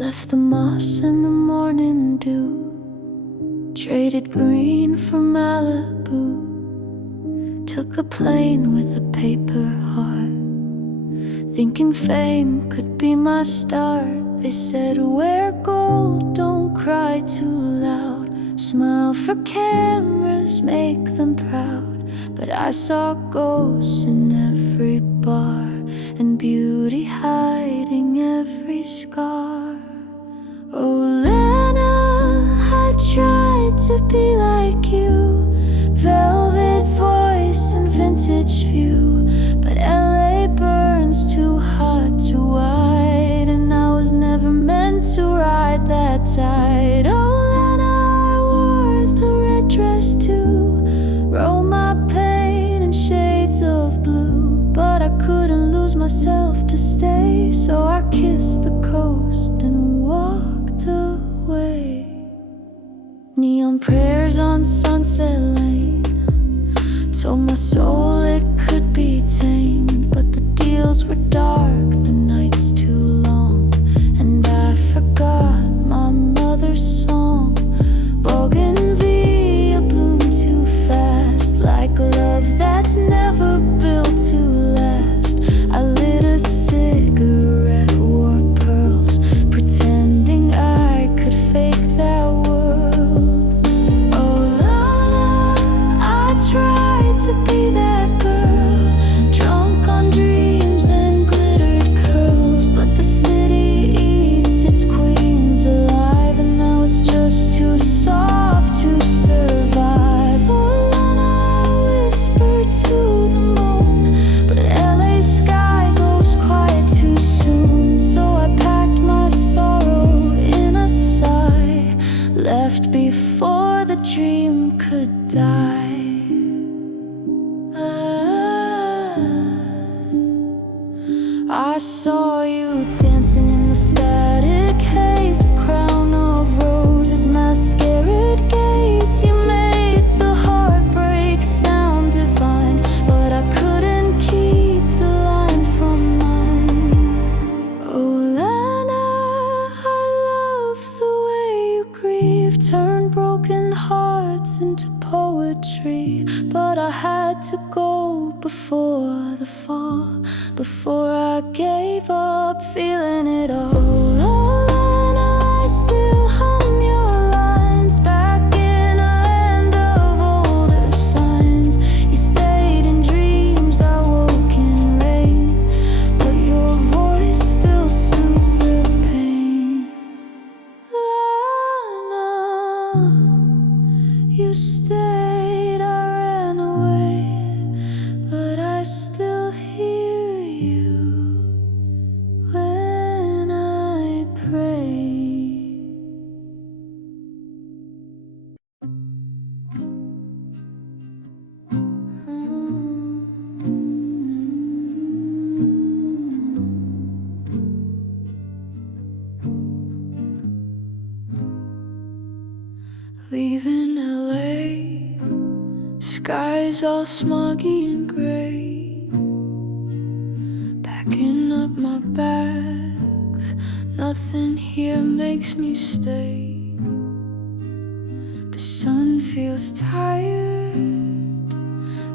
Left the moss and the morning dew, traded green for Malibu. Took a plane with a paper heart, thinking fame could be my start. They said wear gold, don't cry too loud, smile for cameras, make them proud. But I saw ghosts in every bar, and beauty hiding every scar. Oh Lana, I tried to be like you, velvet voice and vintage view. But LA burns too hot to white, and I was never meant to ride that tide. Oh Lana, I wore the red dress too, roll my pain in shades of blue. But I couldn't lose myself to stay, so I kissed the coast and walked away. Neon prayers on Sunset Lane told my soul it could be tamed, but the deals were dark, the nights too long, and I forgot my mother's song. Bougainvillea bloomed too fast, like love that's never built to last. I lit a cigarette, wore pearls, pretending I could fake that world. Oh Lana, I tried to be that girl, drunk on dreams and glittered curls. But the city eats its queens alive, and I was just too soft to survive. Oh Lana, I whispered to the moon, but LA's sky goes quiet too soon. So I packed my sorrow in a sigh, left before the dream could die. I saw you dancing in the static haze, a crown of roses, masquerade gaze. You made the heartbreak sound divine, but I couldn't keep the line from mine. Oh Lana, I love the way you grieve, turn broken hearts into poetry. But I had to go before the fall, before I gave up feeling it all. Oh Lana, I still hum your lines, back in a land of older signs. You stayed in dreams, I woke in rain, but your voice still soothes the pain. Lana, you stayed, I ran away, but I still hear you when I pray. Leaving LA, skies all smoggy and gray. Packing up my bags, nothing here makes me stay. The sun feels tired,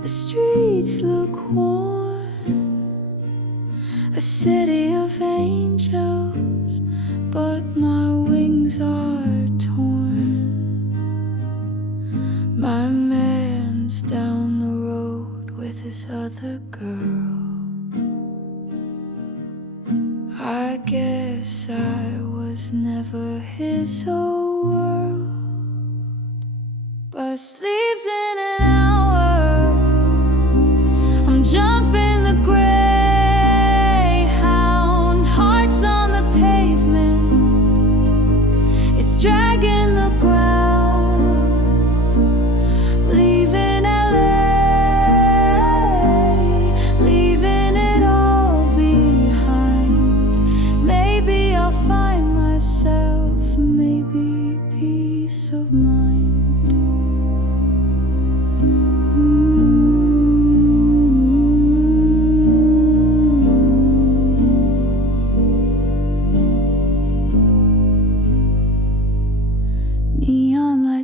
the streets look worn, a city of angels, but my wings are torn. My man's down the road with his other girl. I guess I was never his whole world. Bus leaves in an hour, I'm jumping the Greyhound. Hearts on the pavement, it's dragging the ground. Leaving LA, leaving it all behind. Maybe I'll find myself, maybe peace of mind.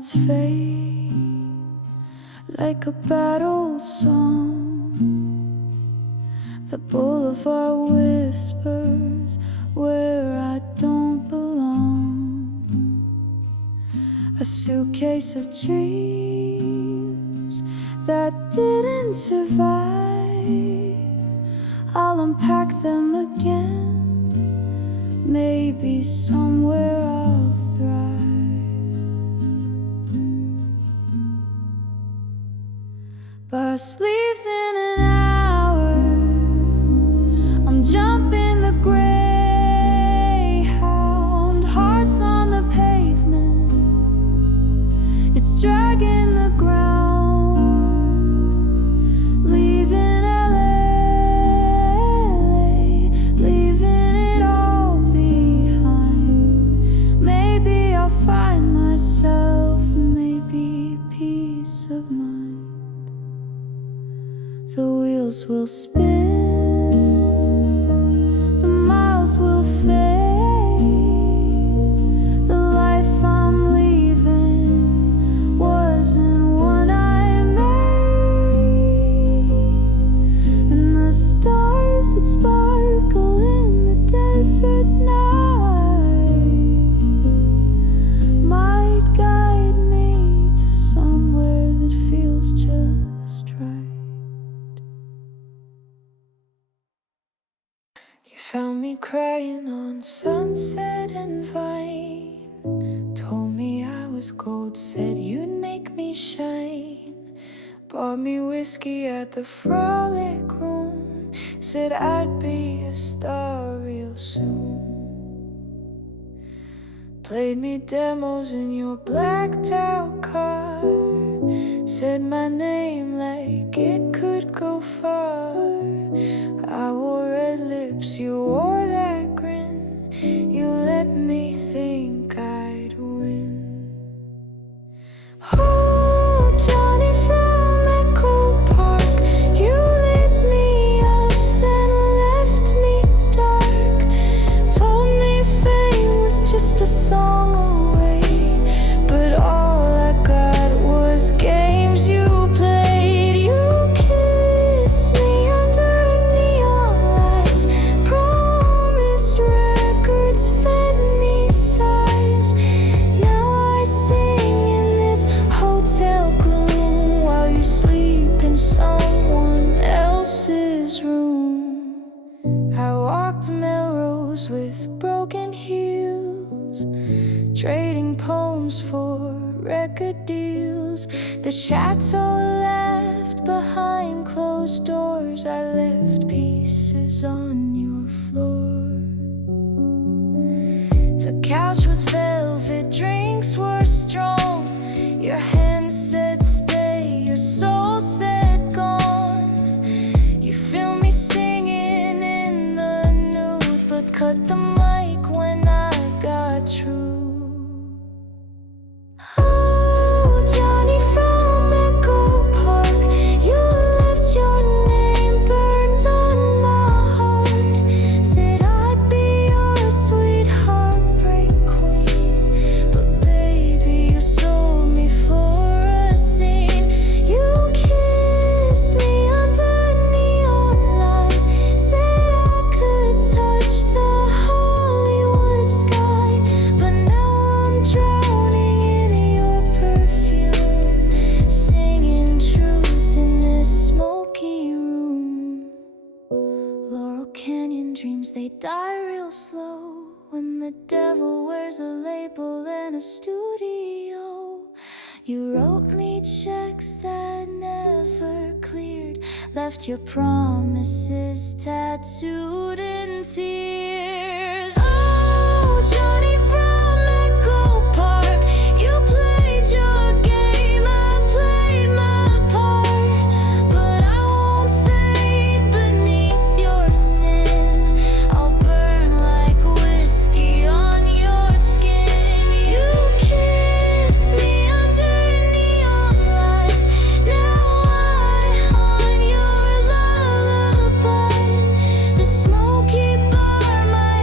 nights fade like a bad old song. The boulevard whispers where I don't belong. A suitcase of dreams that didn't survive. I'll unpack them again. Maybe somewhere I'll thrive. Bus leaves in an hour. I'm jumping the Greyhound. Hearts on the pavement. It's dragging the ground. Leaving LA, leaving it all behind. Maybe I'll find myself, maybe peace of mind. The wheels will spin, the miles will fade. The life I'm leaving wasn't one I made. And the stars that sparkle in the desert night might guide me to somewhere that feels just right. You found me crying on Sunset and Vine. Told me I was gold, said you'd make me shine. Bought me whiskey at the Frolic Room, said I'd be a star real soon. Played me demos in your blacked out car, said my name like it could go far. I wore red lips, you wore that grin. You let me think I'd win. Oh, Johnny from Echo Park, you lit me up, then left me dark. Told me fame was just a song away, but all I got was games you played. You kissed me under neon lights, promised records, fed me sighs. Now I sing in this hotel gloom while you sleep in someone else's room. I walked Melrose with broken heels, trading poems for record deals. The chateau left behind closed doors. I left pieces on your floor. The couch was velvet, drinks were strong. Your hand said stay, your soul said gone. You feel me singing in the nude, but cut the mic when I got through. Oh, Johnny from Echo Park, you left your name burned on my heart. Said I'd be your sweet heartbreak queen, but baby, you sold me for a scene. You kissed me under neon lights, said I could touch the Hollywood sky, but now I'm drowning in your perfume, singing truth in this smoky room. Laurel Canyon dreams, they die real slow when the devil wears a label and a studio. You wrote me checks that never cleared, left your promises tattooed in tears. Oh, Johnny from Echo Park, you played your game, I played my part, but I won't fade beneath your sin. I'll burn like whiskey on your skin. You kissed me under neon lights, now I haunt your lullabies. The smoky bar might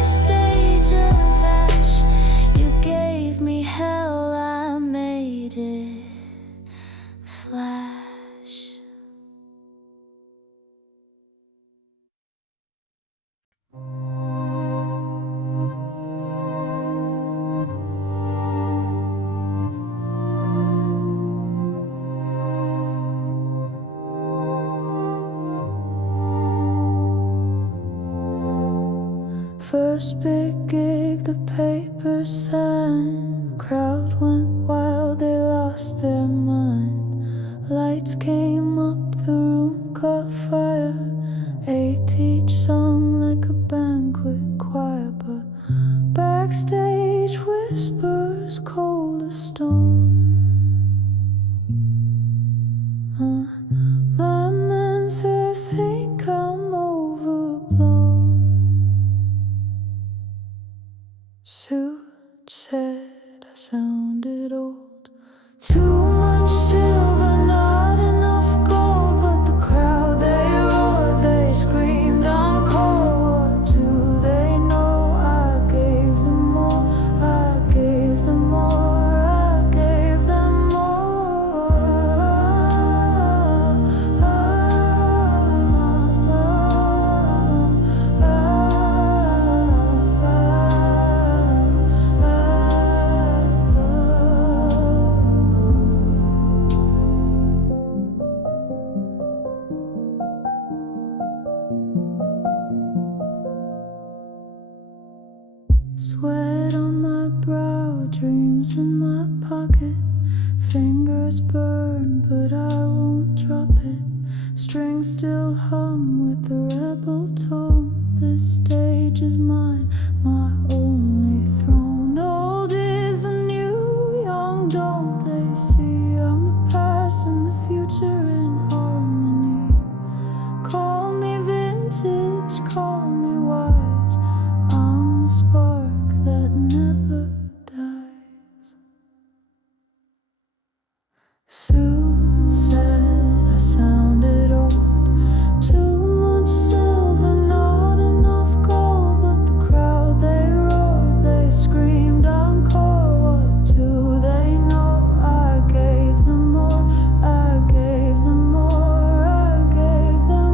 first big gig, the paper signed. The crowd went wild, they lost their mind. Lights came up, the room caught fire. Ate each song like a banquet choir, but backstage whispers cold as stone. My man says, think I'm overblown. Suit said I sounded old. Too much silver, not enough gold. But the crowd, they roared, they screamed encore. What do they know? I gave them more, I gave them more, I gave them more. Sweat on my brow, dreams in my pocket. Fingers burn, but I won't drop it. Strings still hum with the rebel tone. This stage is mine, my only throne. Old is the new, young don't they see? I'm the past and the future in harmony. Call me vintage, call me wise. I'm the spark that never dies. Suit said I sounded old. Too much silver, not enough gold. But the crowd, they roared, they screamed encore. What do they know? I gave them more, I gave them more, I gave them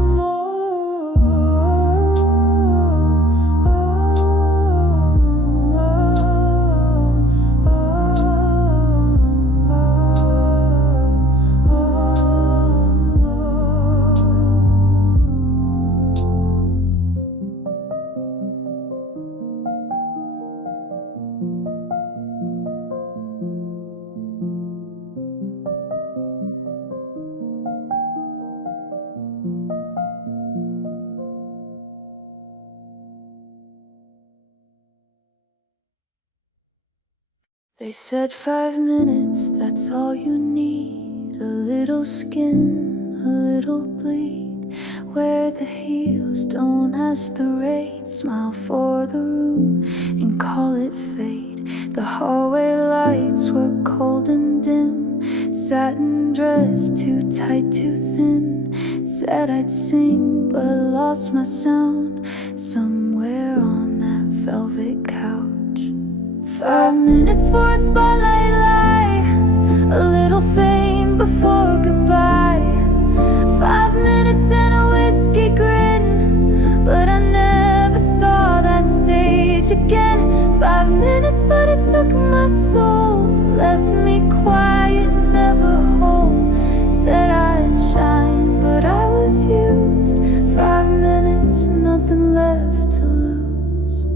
They said 5 minutes, that's all you need. A little skin, a little bleed. Wear the heels, don't ask the rate. Smile for the room and call it fate. The hallway lights were cold and dim. Satin dress, too tight, too thin. Said I'd sing, but lost my sound somewhere on that velvet couch. 5 minutes for a spotlight lie, a little fame before goodbye. 5 minutes and a whiskey grin, but I never saw that stage again. 5 minutes, but it took my soul, left me quiet, never whole. Said I'd shine, but I was used. 5 minutes, nothing left to lose.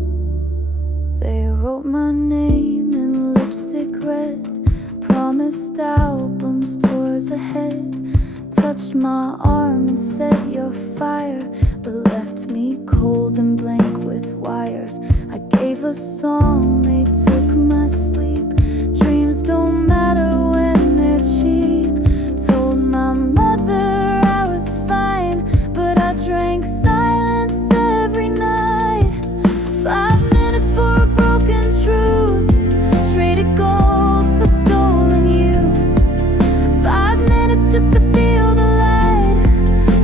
They wrote my name in lipstick red, promised albums, tours ahead. Touched my arm and said you're fire, but left me cold and blank with wires. I gave a song, they took my sleep. Dreams don't matter when they're cheap. Told my mother I was fine, but I drank silence every night. 5 minutes for a broken truth, traded gold for stolen youth. 5 minutes just to feel the light,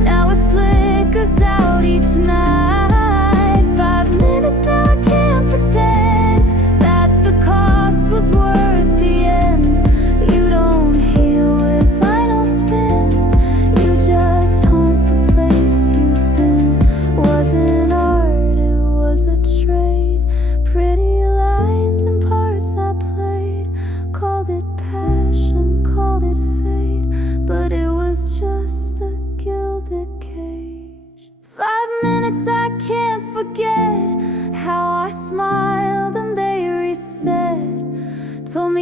now it flickers out each night. 5 minutes, now I can't pretend that the cost was worth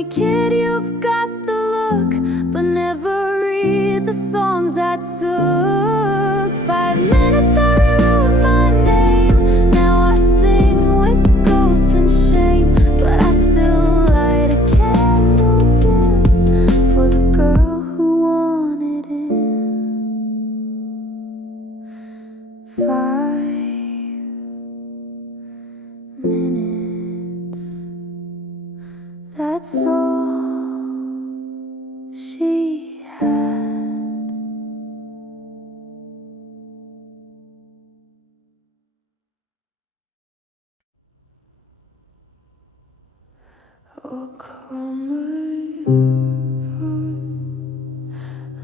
me, kid, you've got the look, but never read the songs I took. 5 minutes that rewrote my name. Now I sing with ghosts and shame, but I still light a candle dim for the girl who wanted in. 5 minutes, that's all she had. Oh, come river,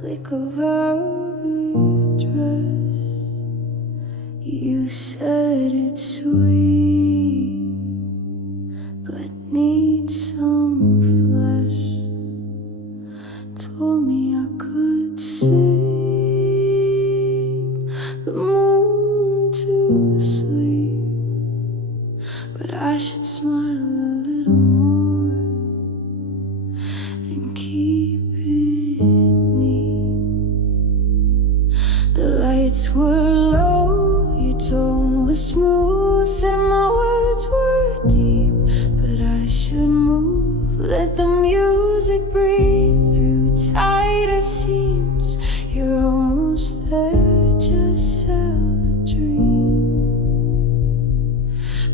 like a velvet dress. You said it's sweet, but needs some flesh. Told me I could sing the moon to sleep, but I should smile a little more and keep it neat. The lights were low, your tone was smooth, and my words were deep, but I should move. Let the music breathe through tighter seams. You're almost there, just sell the dream.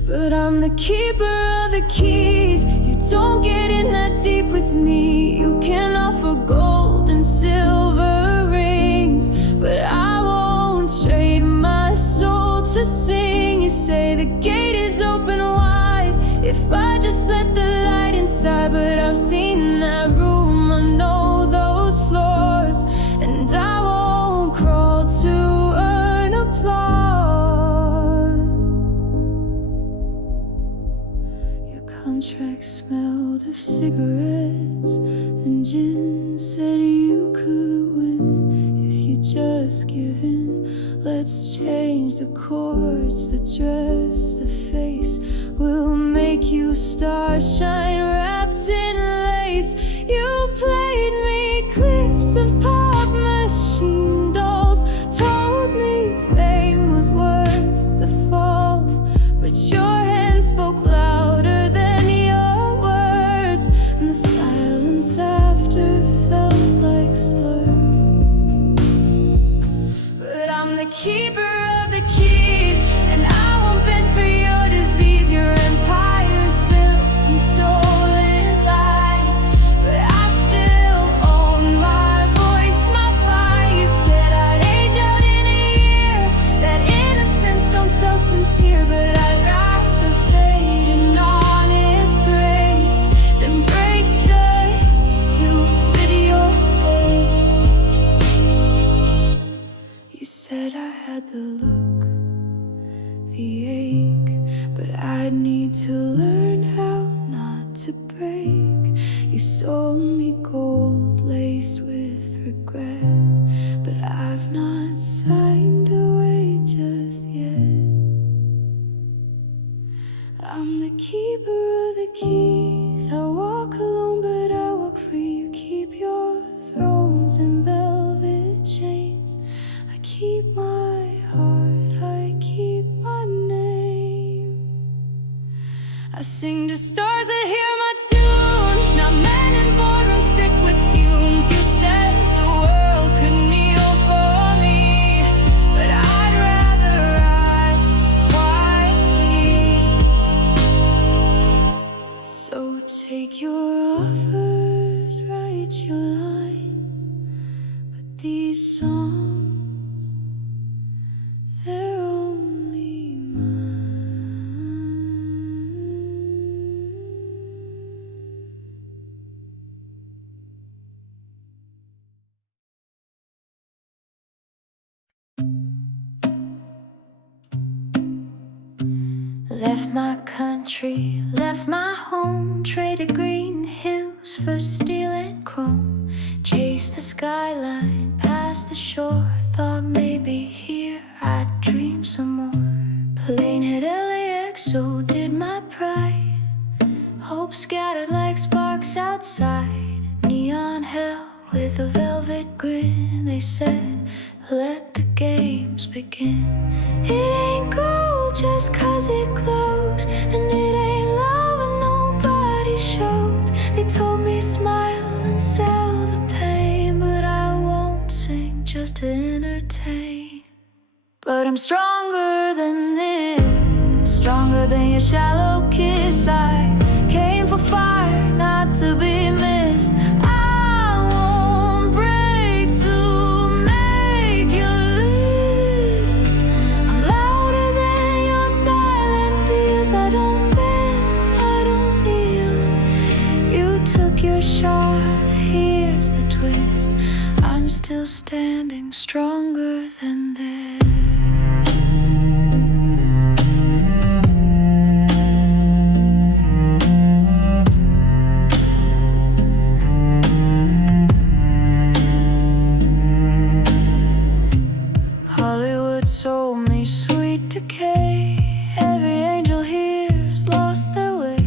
But I'm the keeper of the keys. You don't get in that deep with me. You can offer gold and silver rings, but I won't trade my soul to sing. You say the gate is open wide if I just let the light inside, but I've seen that room, I know those floors, and I won't crawl to earn applause. Your contract smelled of cigarettes, and gin said you could win if you just give in. Let's change the chords, the dress, the face. We'll make you starshine wrapped in lace. You played me clips of pop machine dolls, told me fame was worth the fall, but your hands spoke louder than your words, and the silence after felt like slur. But I'm the keeper of the keys, and I won't bend for your disease. Your empire's built in stolen light, but I still own my voice, my fire. You said I'd age out in a year, that innocence don't sell sincere, but I'd rather fade in honest grace than break just to fit your taste. You said I had the look, the ache, but I'd need to learn how not to break. You sold me gold laced with regret, but I've not signed away just yet. I'm the keeper of the keys. I walk alone, but I walk free. You keep your thrones and velvet chains. I keep my heart, I keep my name. I sing to stars that hear my tune, not men in boardrooms thick with fumes. You said the world could kneel for me, but I'd rather rise quietly. So take your offers, write your lines, but these songs, they're only mine. Left my country, left my home, traded green hills for steel and chrome. Chased the skyline, past the shore, thought maybe here I'd dream some more. Plane hit LAX, so did my pride. Hope scattered like sparks lights outside, neon hell with a velvet grin. They said, let the games begin. It ain't gold just 'cause it glows, and it ain't love and nobody shows. They told me smile and sell the pain, but I won't sing just to entertain. But I'm stronger than this, stronger than your shallow kiss. I came for fire, not to be missed. I won't break to make your list. I'm louder than your silent tears. I don't bend, I don't kneel. You took your shot, here's the twist. I'm still standing, stronger than this. Hollywood sold me sweet decay. Every angel here's lost their way.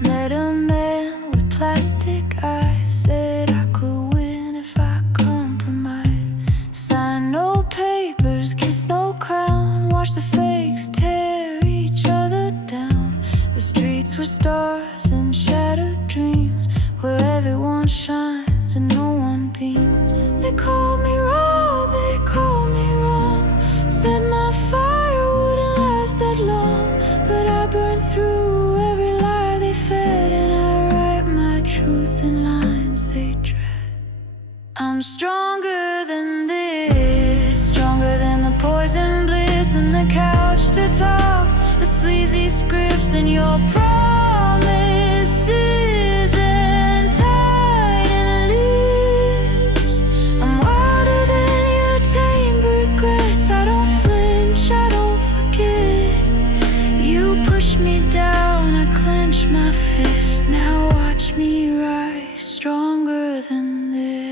Met a man with plastic eyes, said I could win if I compromise. Sign no papers, kiss no crown, watch the fakes tear each other down. The streets were stars and shattered dreams, where everyone shines and no one beams. They called me raw, they called me wrong, said my fire wouldn't last that long. But I burned through every lie they fed, and I write my truth in lines they dread. I'm stronger than this, stronger than the poison bliss, than the couch to talk, the sleazy scripts, than your promises and tight lips. I'm wilder than your tame regrets. I don't flinch, I don't forget. You push me down, I clench my fist. Now watch me rise, stronger than this.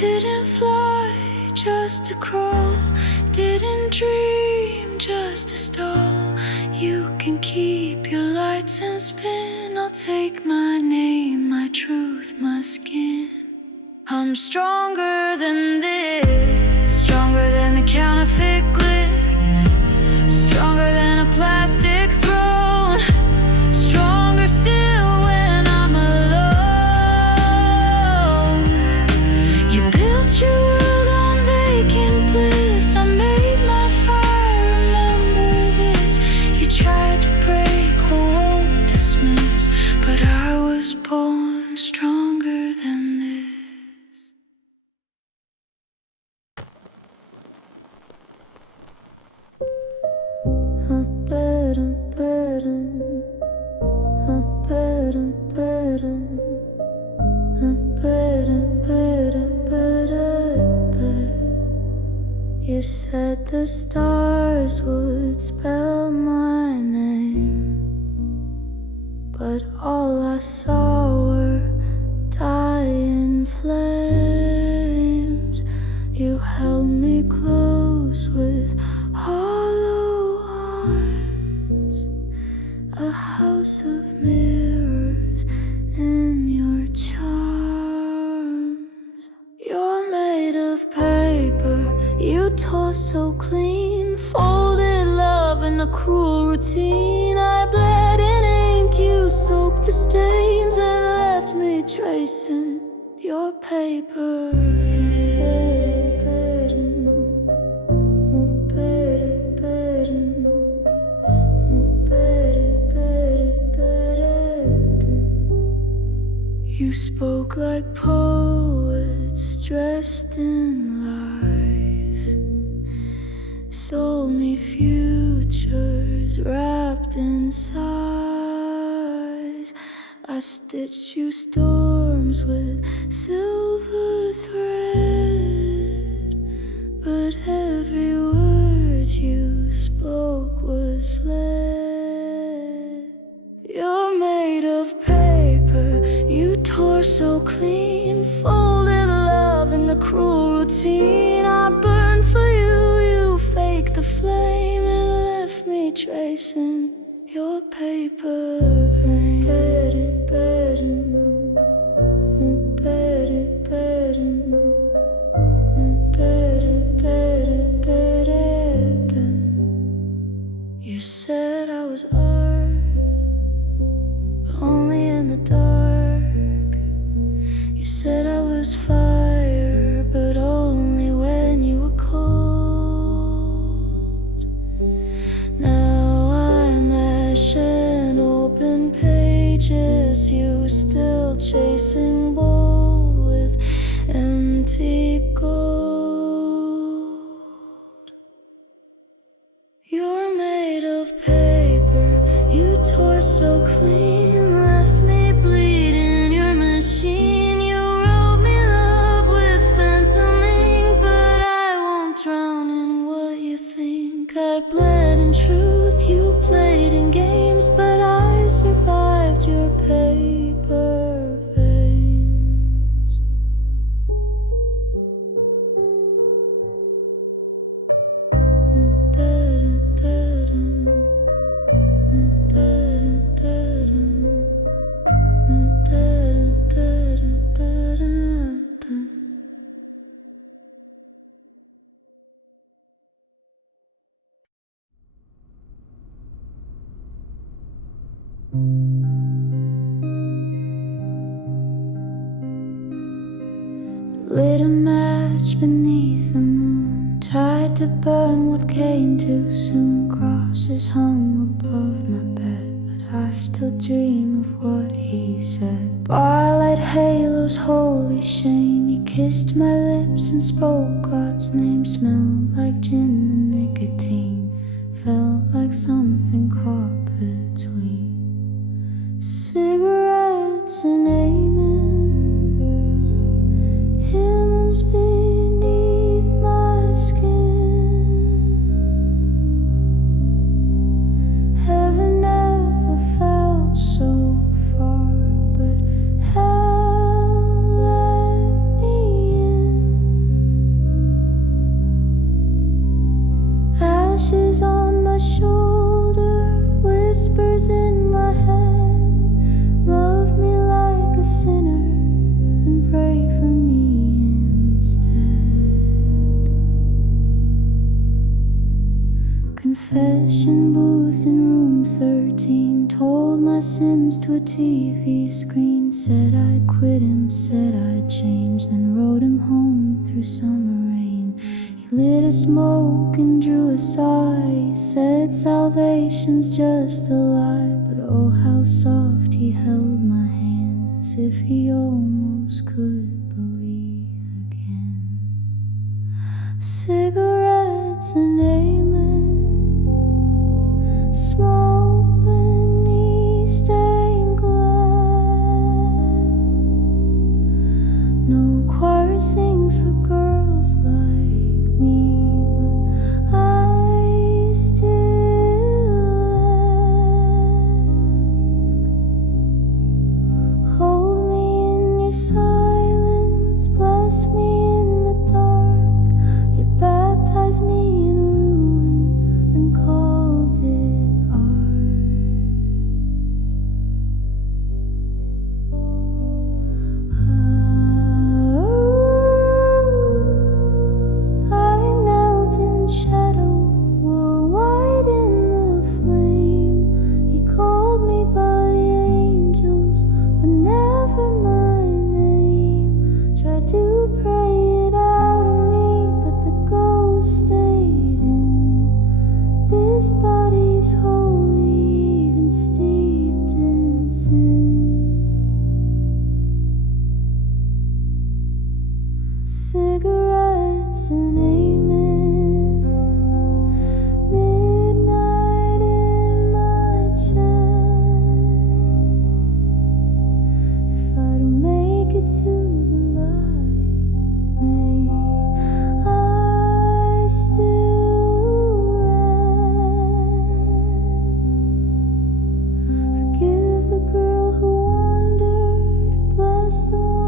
Didn't fly just to crawl, didn't dream just to stall. You can keep your lights and spin, I'll take my name, my truth, my skin. I'm stronger than this, stronger than the counterfeit glitz, stronger than a plastic throne, stronger still when I'm alone. You built your world on vacant bliss. I made my fire, remember this. You tried to break what won't dismiss, but I was born stronger than this. You said the stars would spell my name, but all I saw were dying flames. You held me close with hollow arms, a house of mirrors in your charms. You're made of paper, you tore so clean, folded love in a cruel routine. I bled in ink, you soaked the stains and left me tracing your paper. You spoke like poets dressed in lies, sold me futures wrapped in sighs. I stitched you storms with silver thread, but every word you spoke was lead. You're made of paper, you tore so so clean, folded love in the cruel routine. I burned for you, you faked the flame and left me tracing your paper vein. You said I was art, but only in the dark. You said I was fire, but only when you were cold. Now I'm ash and open pages, you still chasing bold with empty gold. You're made of paper, you tore so clean, left me bleeding. Your machine, you wrote me love with phantom ink, but I won't drown in what you think. I bled in truth, you played in games, but I survived your paper veins. Lit a match beneath the moon, tried to burn what came too soon. Crosses hung above my bed, but I still dream of what he said. Barlight halos, holy shame. He kissed my lips and spoke God's name. Smelled like gin and nicotine, felt like something caught between cigarettes and amens. Humans beneath my skin. Heaven never felt so far, but hell let me in. Ashes on my shoulder, whispers in my head. Love me like a sinner and pray for me instead. Confession booth in room 13, told my sins to a TV screen. Said I'd quit him, said I'd change, then rode him home through summer rain. He lit a smoke and drew a sigh. He said salvation's just a lie, but oh how soft he held my hand, as if he almost could believe again. Cigarettes and amens, smoke beneath stained glass. No choir sings for girls like me, but I still ask. Hold me in your silence, bless me in the dark. You baptized me in ruin and called it art. I knelt in shadow, wore white in the flame. He called me by angels, but never my name. Tried to pray it out of me, but the ghost stayed in. This body's holy, even steeped in sin. Cigarettes and amens, midnight in my chest. If I don't make it to the light, may I still rest. Forgive the girl who wandered, bless the one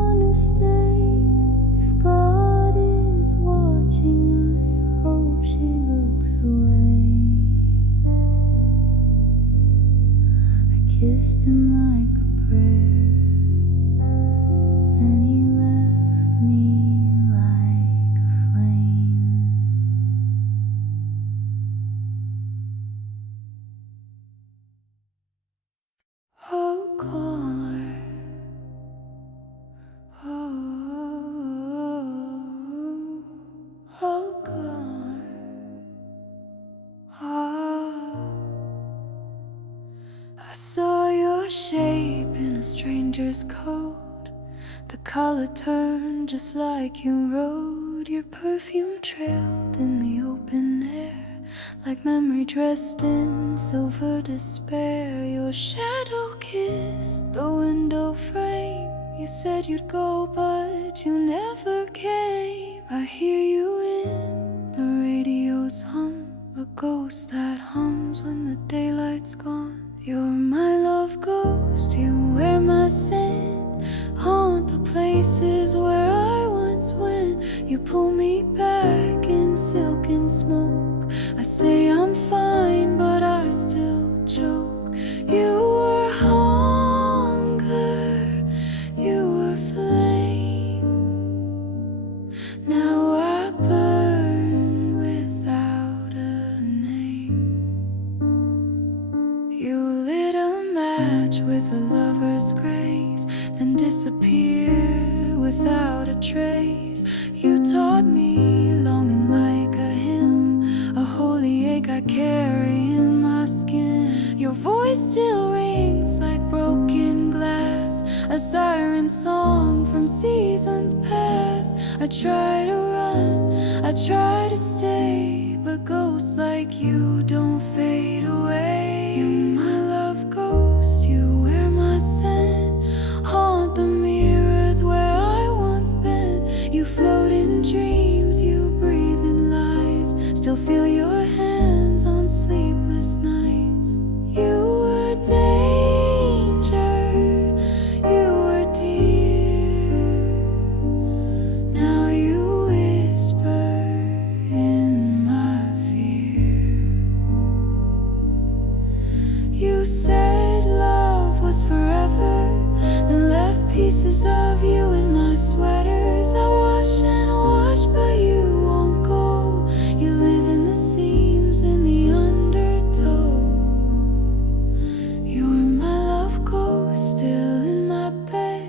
stranger's coat. The color turned just like you wrote. Your perfume trailed in the open air, like memory dressed in silver despair. Your shadow kissed the window frame. You said you'd go, but you never came. I hear you in the radio's hum, a ghost that hums when the daylight's gone. You're my love ghost, you wear my scent, haunt the places where I once went. You pull me back in silk and smoke. I say I'm fine, but I still choke. You were hunger, you were flame. Now I burn without a name. You lit a match with a lover's grace, then disappeared without a trace. You taught me longing like a hymn, a holy ache I carry in my skin. Your voice still rings like broken glass, a siren song from seasons past. I try to run, I try to stay, but ghosts like you don't fade away. You my love ghost, you wear my scent, haunt the mirrors where I once been. You float in dreams, you breathe in lies, still feel your hands on sleepless nights. You were danger, you were dear. Now you whisper in my fear. You said love was forever, then left pieces of you in my sweaters. I wash and wash, but you won't go. You live in the seams, in the undertow. You're my love ghost, still in my bed,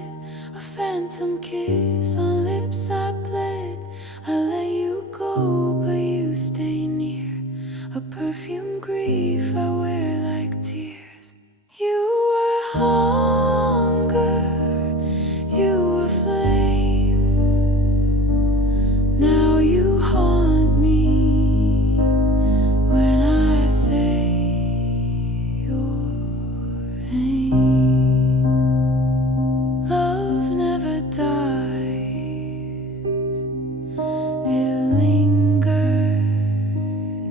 a phantom kiss on lips I bled. I let you go, but you stay near, a perfume grief I wear like tears. You were hunger, you were flame. Now you haunt me when I say your name. Love never dies, it lingers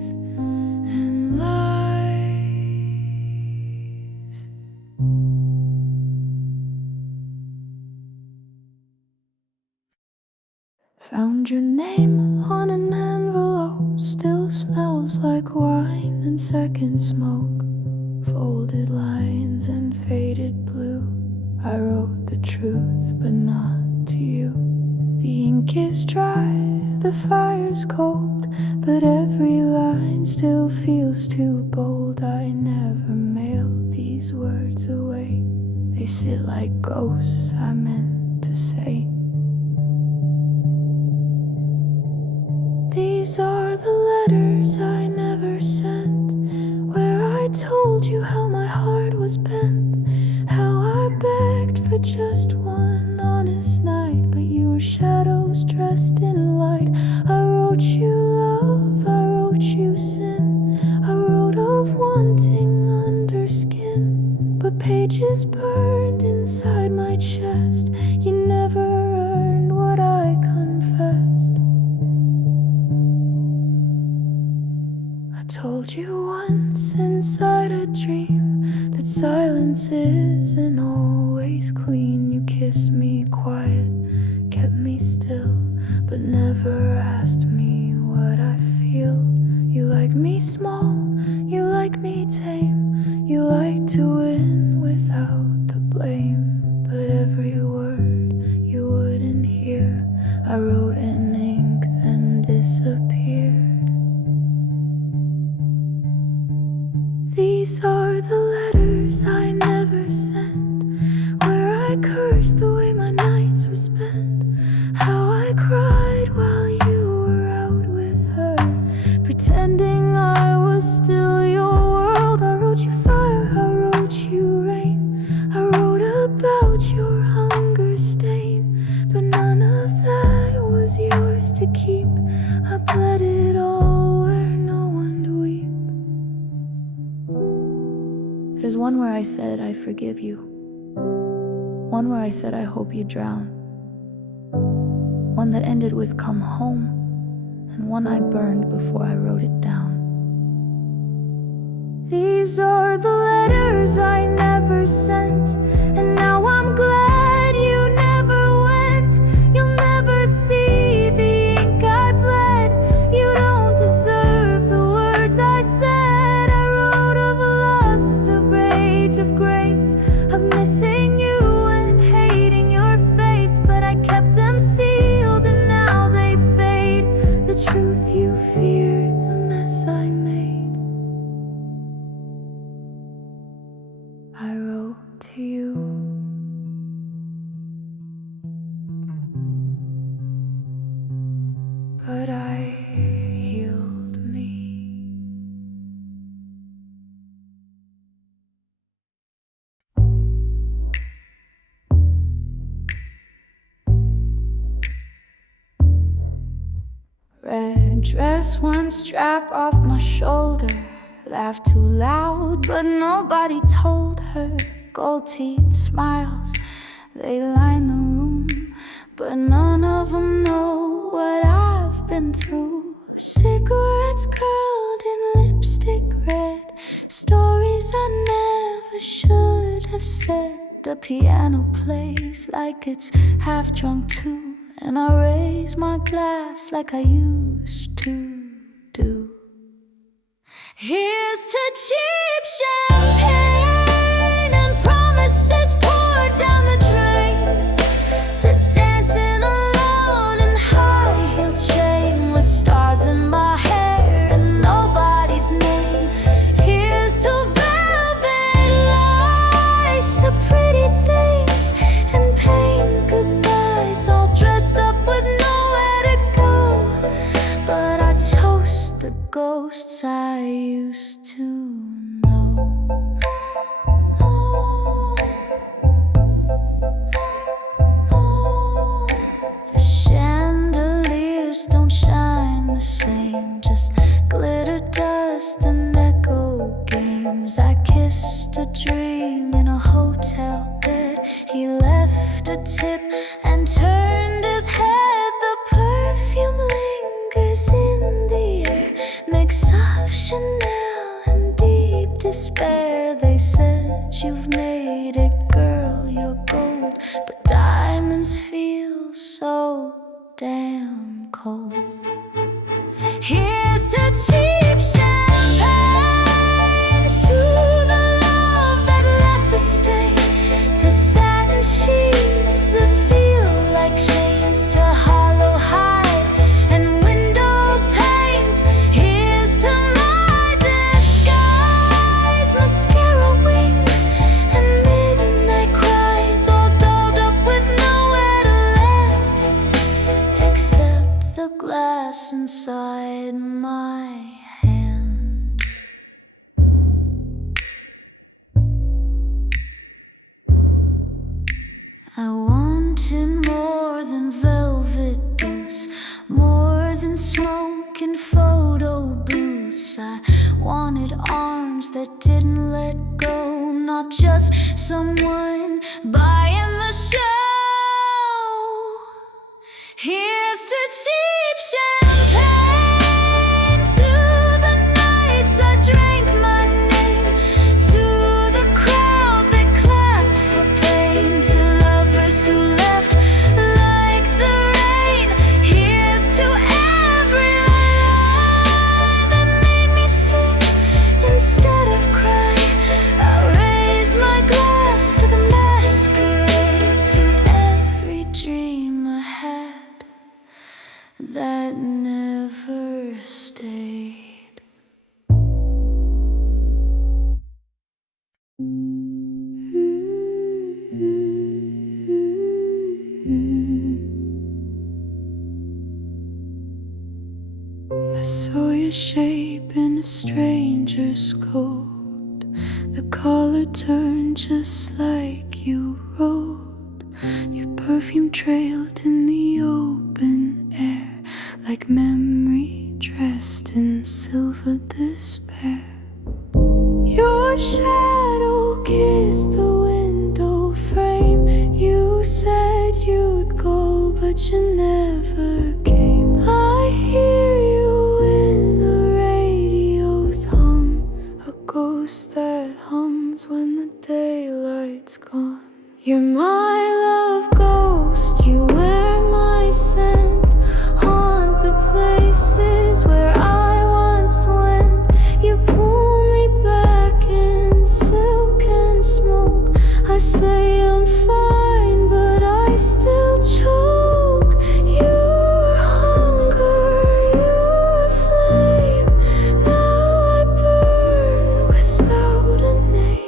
and lies. Found your name on an envelope, still smells like wine and second smoke. Folded lines and faded blue. I wrote the truth, but not to you. The ink is dry, the fire's cold, but every line still feels too bold. I never mailed these words away, they sit like ghosts I meant to say. These are the letters I never sent, where I told you how my heart was bent, how I begged for just one honest night, but you were shadows dressed in light. I wrote you love, I wrote you sin, I wrote of wanting under skin, but pages burned inside my chest. You never earned what I confessed. I told you once inside a dream that silence isn't always clean. You kissed me quiet, kept me still, but never asked me what I feel. You like me small, you like me tame, you like to win without the blame. But every word you wouldn't hear, I wrote in ink then disappeared. These are the letters I never sent, where I cursed the way my nights were spent, how I cried while you were out with her, pretending I was still your world. I wrote you fire, I wrote you rain, I wrote about your hunger stain, but none of that was yours to keep. I bled it all where no one to weep. There's one where I said I forgive you, one where I said I hope you drown, one that ended with come home, and one I burned before I wrote it down. These are the letters I never sent, and now I'm glad you never went. You'll never see the ink I bled. You don't deserve the words I said. I wrote of lust, of rage, of grace, of missing you and hating your face, but I kept them sealed and now they fade. The truth you feared, the mess I made. I wrote to you, but I healed me. Red dress, one strap off my shoulder. Laughed too loud, but nobody told her. Gold-teeth smiles, they line the room, but none of them know what I've been through. Cigarettes curled in lipstick red, stories I never should have said. The piano plays like it's half drunk too, and I raise my glass like I used to do. Here's to cheap champagne and promises poured down the drain, to dancing alone in high-heeled shame, with stars in my hair and nobody's name. Here's to velvet lies, to pretty things and pain goodbyes, all dressed up with nowhere to go. But I toast the ghosts I used to know. The chandeliers don't shine the same, just glitter dust and echo games. I kissed a dream in a hotel bed. He left a tip and turned his head. The perfume lingers in the air, mix of Chanel and deep despair. They said you've made it, girl, you're gold, but diamonds feel so damn cold. Here's to cheap champagne, to the love that left a stain, to satin sheets that feel like chains, to hollow highs and window panes. Here's to my disguise, mascara wings and midnight cries, all dolled up with nowhere to land, except the glass inside my hand. I wanted more than velvet boots, more than smoke and photo booths. I wanted arms that didn't let go, not just someone buying the show. Here's to cheap champagne, to the nights I drank my name, to the crowd that clapped for pain, to lovers who left like the rain. Here's to every lie that made me sing instead of cry. I raise my glass to the masquerade, to every dream I had that never stayed. I saw your shape in a stranger's coat. The collar turned just like you wrote. perfume trailed in the open air, like memory dressed in silver despair. Your shadow kissed the window frame. You said you'd go, but you never came. I hear you in the radio's hum, a ghost that hums when the daylight's gone. You're my love ghost, you wear my scent, haunt the places where I once went. You pull me back in silk and smoke. I say I'm fine, but I still choke. You're hunger, you're flame. Now I burn without a name.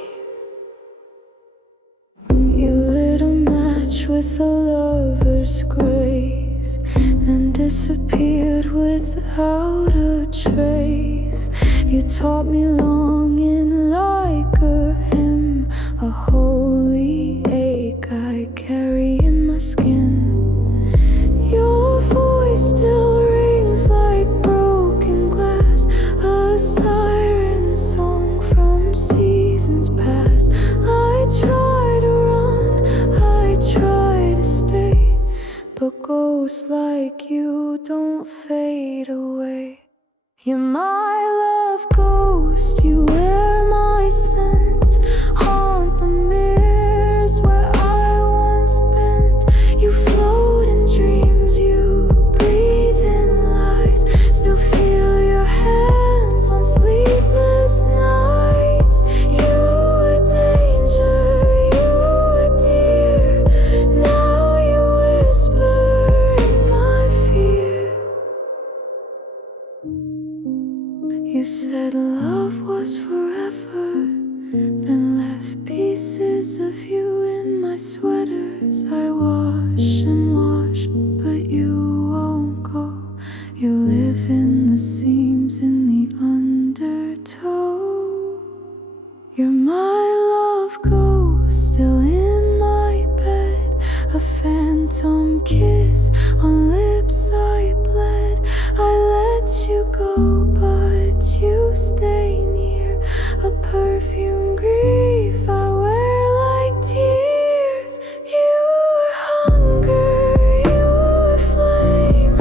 You lit a match with a lover's grace, then disappeared without a trace. You taught me longing like a hymn, a holy ache I carry in my skin. Your voice still rings like broken glass, a siren song from seasons past. I try to run, I try to stay, but ghosts like you don't fade away. You're my love ghost, you wear my scent, haunt the mirrors where I once bent. You float in dreams, you breathe in lies, still feel your hands on sleepless nights. You were danger, you were dear, now you whisper in my fear. You said love was forever, then left pieces of you in my sweaters. I wash and wash, but you won't go. You live in the seams, in the undertow. You're my love ghost, still in my bed, a phantom kiss on lips I bled. I let you go, but you stay near, a perfume grief I wear like tears. You were hunger, you were flame,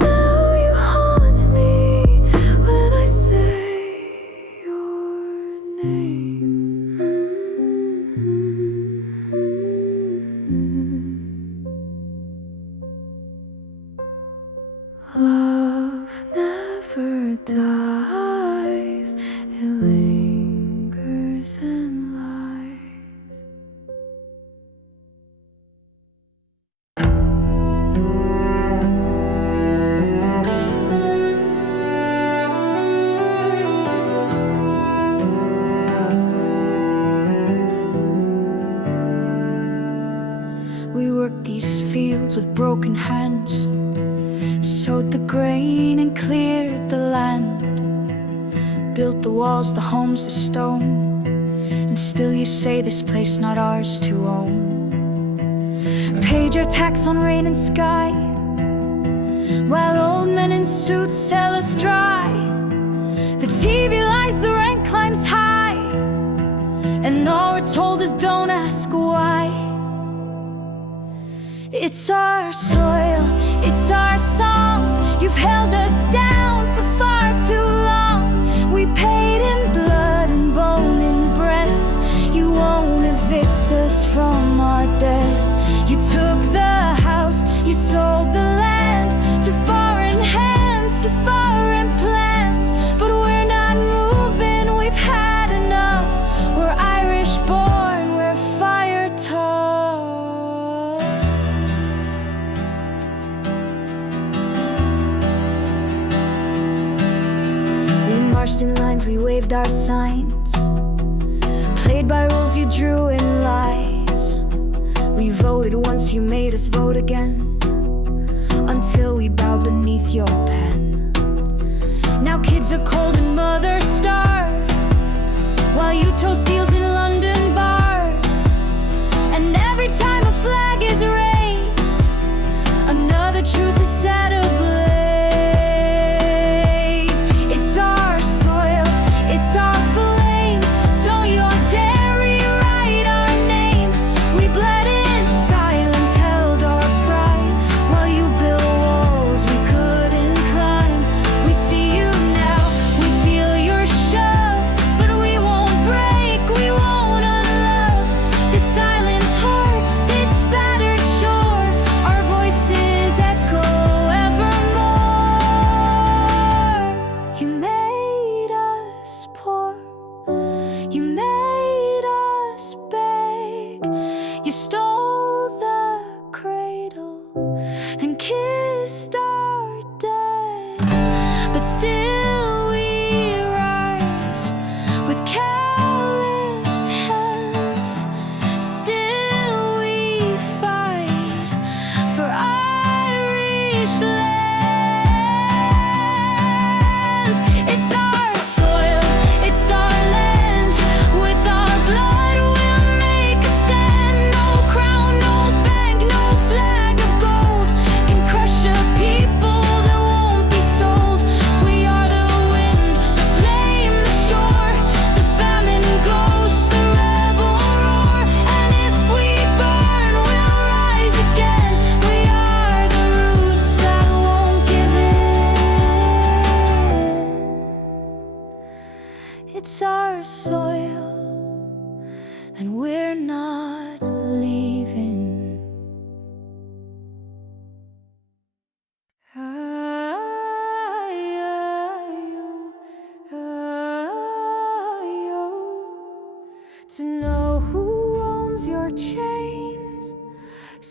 now you haunt me when I say your name. Love never dies, it lingers and lies. We worked these fields with broken hands, sowed the grain and cleared the land, built the walls, the homes, the stone, and still you say this place not ours to own. Paid your tax on rain and sky, while old men in suits sell us dry. The TV lies, the rent climbs high, and all we're told is don't ask why. It's our soil, it's our song. You've held us down for far too long. We paid in blood and bone and breath. You won't evict us from our death. You took the house, you sold the land to foreign hands, to foreign plans. But we're not moving, we've had enough. We're Irish born, we're fire taught. We marched in lines, we waved our signs, played by rules you drew in lies. We voted once, you made us vote again, until we bowed beneath your pen. Now kids are cold and mothers starve, while you toast deals in London bars. And every time a flag is raised,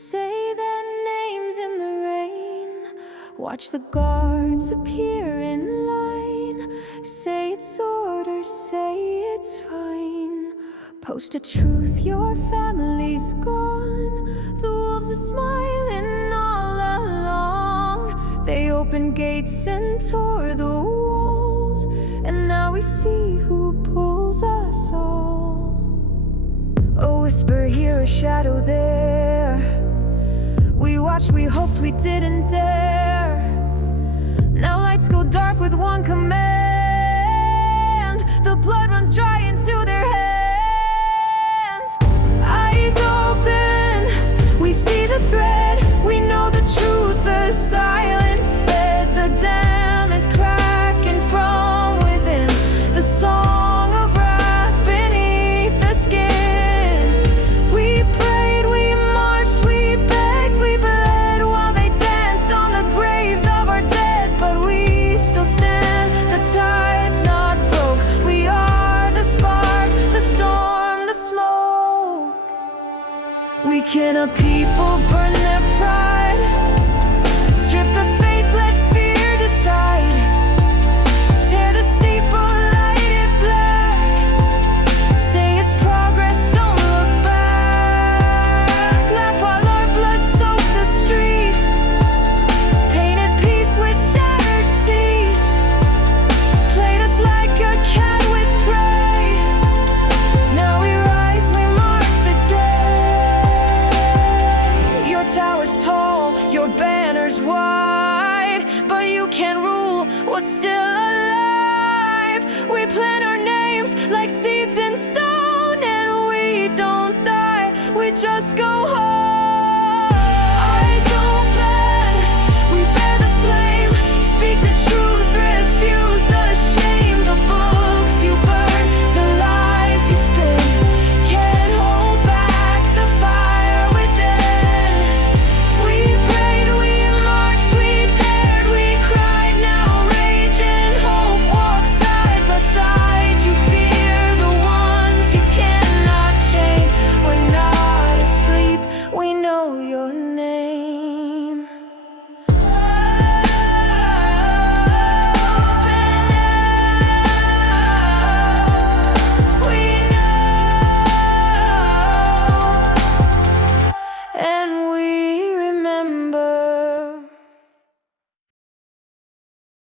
Say their names in the rain. Watch the guards appear in line. Say it's order, say it's fine. Post a truth, your family's gone. The wolves are smiling all along. They opened gates and tore the walls, and now we see who pulls us all. A whisper here, a shadow there. We watched, we hoped, we didn't dare. Now lights go dark with one command. The blood runs dry into their hands. Eyes open, we see the thread. We know the truth, the silence fed. The dam is cracking from within. The song of wrath beneath the skin. We prayed, we marched, we begged, we bled, while they danced on the graves of our dead. But we still stand, the tide's not broke. We are the spark, the storm, the smoke. We can a people burn their pride, strip the faith, let fear decide. Tear the steeple, light it black. Say it's progress, don't look back. Laugh while our blood soaked the street. Painted peace with shattered teeth. Played us like a cat with prey. Now we rise, we mark the day. Your tower's tall, your banner's wide, but you can't rule what's still alive. We plant our names like seeds in stone, and we don't die, we just go home.